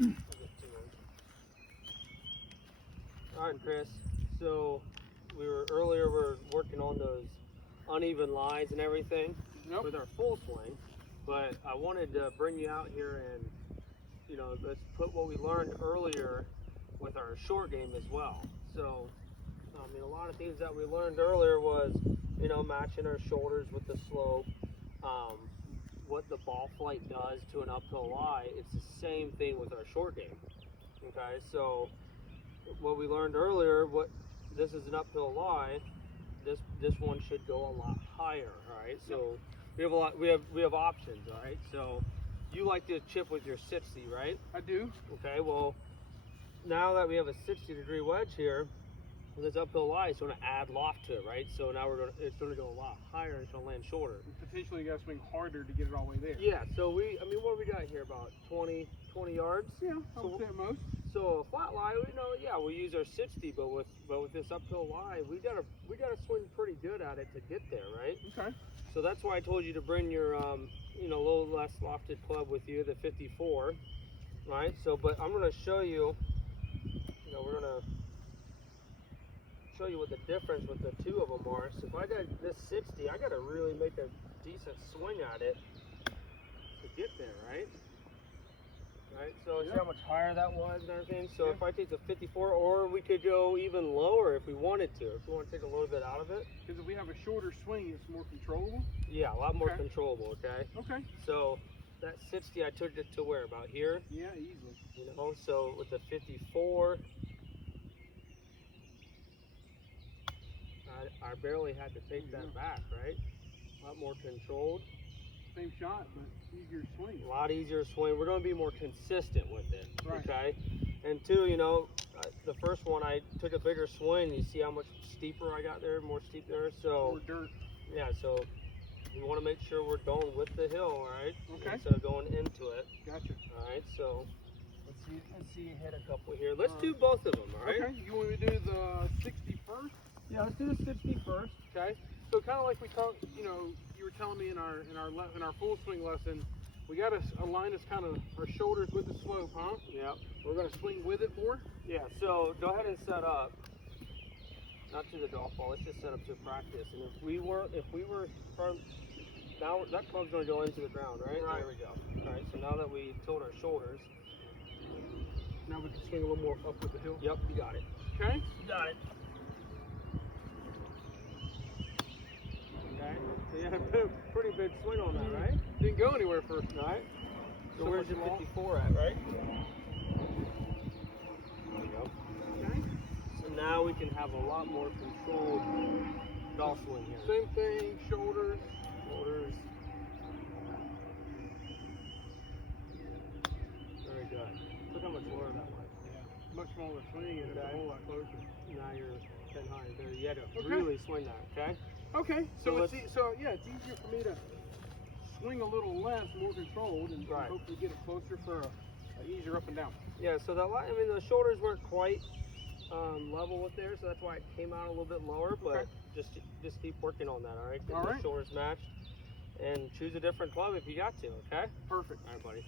All right, Chris. So earlier we were working on those uneven lines and everything with our full swing, but I wanted to bring you out here and let's put what we learned earlier with our short game as well. So I mean, a lot of things that we learned earlier was matching our shoulders with the slope. What the ball flight does to an uphill lie, it's the same thing with our short game. Okay, so what we learned earlier, this is an uphill lie, this one should go a lot higher. All right, so we have options. All right, so you like to chip with your 60, right? I do. Okay, well, now that we have a 60-degree wedge here, this uphill lie is going to add loft to it, right? So now it's going to go a lot higher and it's going to land shorter. And potentially you got to swing harder to get it all the way there. Yeah, so I mean, what do we got here? About 20 yards? Yeah, I would say at most. So a flat lie, we use our 60, but with this uphill lie, we gotta swing pretty good at it to get there, right? Okay. So that's why I told you to bring your little less lofted club with you, the 54, right? So, but I'm gonna show you, we're gonna show you what the difference with the two of them are. So if I got this 60, I gotta really make a decent swing at it to get there, right? Right, so see how much higher that was and everything. So if I take the 54, or we could go even lower if we wanted to. If we want to take a little bit out of it. Because if we have a shorter swing, it's more controllable. Yeah, a lot more controllable. Okay. Okay. So that 60, I took it to where? About here. Yeah, easily. So with the 54, I barely had to take that back, right? A lot more controlled. Same shot, but easier swing. A lot easier swing. We're going to be more consistent with it. Right. Okay. And two, the first one I took a bigger swing. You see how much steeper I got there? More steep there. So more dirt. Yeah. So we want to make sure we're going with the hill, right? Okay. Instead of going into it. Gotcha. All right. So let's see you hit a couple here. Let's do both of them. All right. Okay. You want me to do the 60 first? Yeah. Let's do the 60 first. Okay. So kind of like we talked, you were telling me in our full swing lesson, we got to align us kind of our shoulders with the slope, huh? Yeah. We're going to swing with it more? Yeah. So go ahead and set up. Not to the golf ball. Let's just set up to practice. And if we were from now, that club's going to go into the ground, right? Right. There we go. All right. So now that we tilt our shoulders, now we can swing a little more up with the hill. Yep. You got it. Okay. You got it. Okay. So you had a pretty big swing on that, right? Didn't go anywhere first. Right. So So where's much your long. 54 at, right? There we go. Okay. So now we can have a lot more controlled golf swing here. Same thing, shoulders. Shoulders. Very good. Look how much lower that was. Yeah. Much smaller swing and it's a whole lot closer. Now you're 10 higher there. You had to Okay. really swing that, okay? Okay. So it's easier for me to swing a little less, more controlled, and hopefully get it closer for a easier up and down. Yeah, so the shoulders weren't quite level with there, so that's why it came out a little bit lower, but just keep working on that, all right? Get the shoulders matched, and choose a different club if you got to, okay? Perfect. All right, buddy.